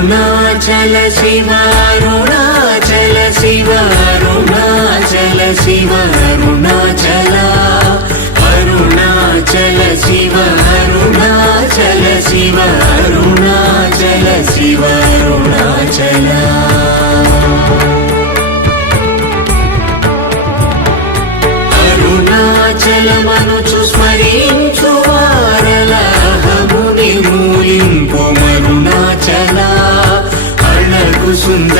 Arunachal Shiva Arunachal Shiva Arunachal Shiva Arunachal Arunachal Shiva Arunachal Shiva Arunachal Shiva Arunachal అరుణాచలమనుచు స్మరించు వారలహము నిర్మూలింపు మరుణాచల Azhagu Sundara